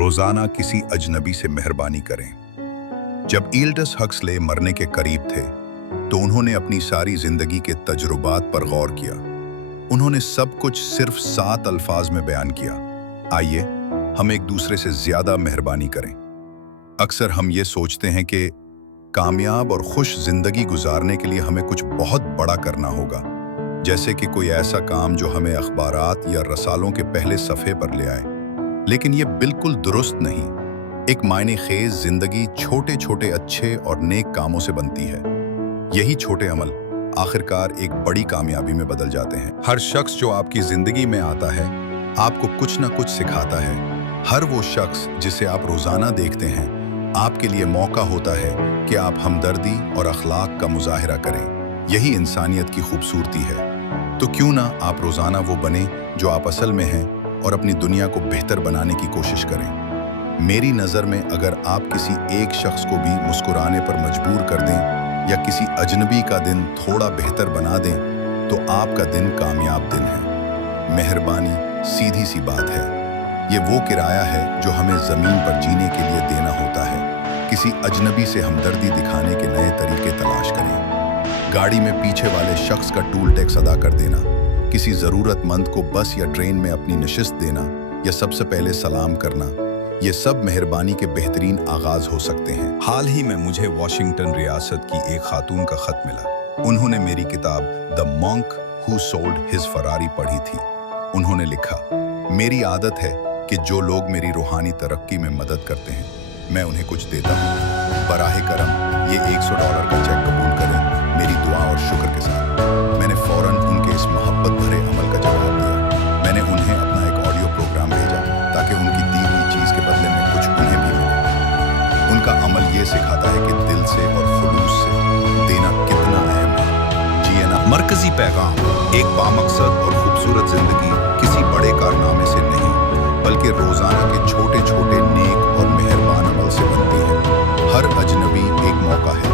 रोजाना किसी अजनबी से मेहरबानी करें। जब ईल्डस हक्सले मरने के करीब थे तो उन्होंने अपनी सारी जिंदगी के तजुर्बात पर गौर किया। उन्होंने सब कुछ सिर्फ 7 अल्फाज में बयान किया। आइए हम एक दूसरे से ज्यादा मेहरबानी करें। अक्सर हम ये सोचते हैं कि कामयाब और खुश जिंदगी गुजारने के लिए हमें कुछ बहुत बड़ा करना होगा, जैसे कि कोई ऐसा काम जो हमें अखबारात या रसालों के पहले सफ़े पर ले आए। लेकिन ये बिल्कुल दुरुस्त नहीं। एक मायने खेज जिंदगी छोटे छोटे अच्छे और नेक कामों से बनती है। यही छोटे अमल आखिरकार एक बड़ी कामयाबी में बदल जाते हैं। हर शख्स जो आपकी जिंदगी में आता है आपको कुछ ना कुछ सिखाता है। हर वो शख्स जिसे आप रोजाना देखते हैं आपके लिए मौका होता है कि आप हमदर्दी और अखलाक का मुजाहिरा करें। यही इंसानियत की खूबसूरती है। तो क्यों ना आप रोजाना वो बने जो आप असल में हैं और अपनी दुनिया को बेहतर बनाने की कोशिश करें। मेरी नज़र में अगर आप किसी एक शख्स को भी मुस्कुराने पर मजबूर कर दें या किसी अजनबी का दिन थोड़ा बेहतर बना दें तो आपका दिन कामयाब दिन है। मेहरबानी सीधी सी बात है। ये वो किराया है जो हमें ज़मीन पर जीने के लिए देना होता है। किसी अजनबी से हमदर्दी दिखाने के नए तरीके तलाश करें। गाड़ी में पीछे वाले शख्स का टूल टैक्स अदा कर देना, किसी ज़रूरतमंद को बस या ट्रेन में अपनी नशिस्त देना या सबसे पहले सलाम करना, ये सब मेहरबानी के बेहतरीन आगाज हो सकते हैं। हाल ही में मुझे वाशिंगटन रियासत की एक खातून का खत मिला। उन्होंने मेरी किताब the monk who sold his Ferrari पढ़ी थी। उन्होंने लिखा, मेरी आदत है कि जो लोग मेरी रूहानी तरक्की में मदद करते हैं मैं उन्हें कुछ देता हूँ। बराहे करम ये $100 का चेक कबूल करें, मेरी दुआ और शुक्र के साथ। मैंने फौरन उनके इस मोहब्बत भरे अमल का जवाब दिया। मैंने उन्हें अपना एक ऑडियो प्रोग्राम भेजा ताकि उनकी दी हुई चीज़ के बदले में कुछ उन्हें भी मिले। उनका अमल ये सिखाता है कि दिल से और खुलूस से देना कितना अहम है। जिए ना। मरकजी पैगाम, एक बामकसद और खूबसूरत जिंदगी किसी बड़े कारनामे से नहीं बल्कि रोजाना के छोटे छोटे नेक और मेहरबान अमल से बनती है। हर अजनबी एक मौका है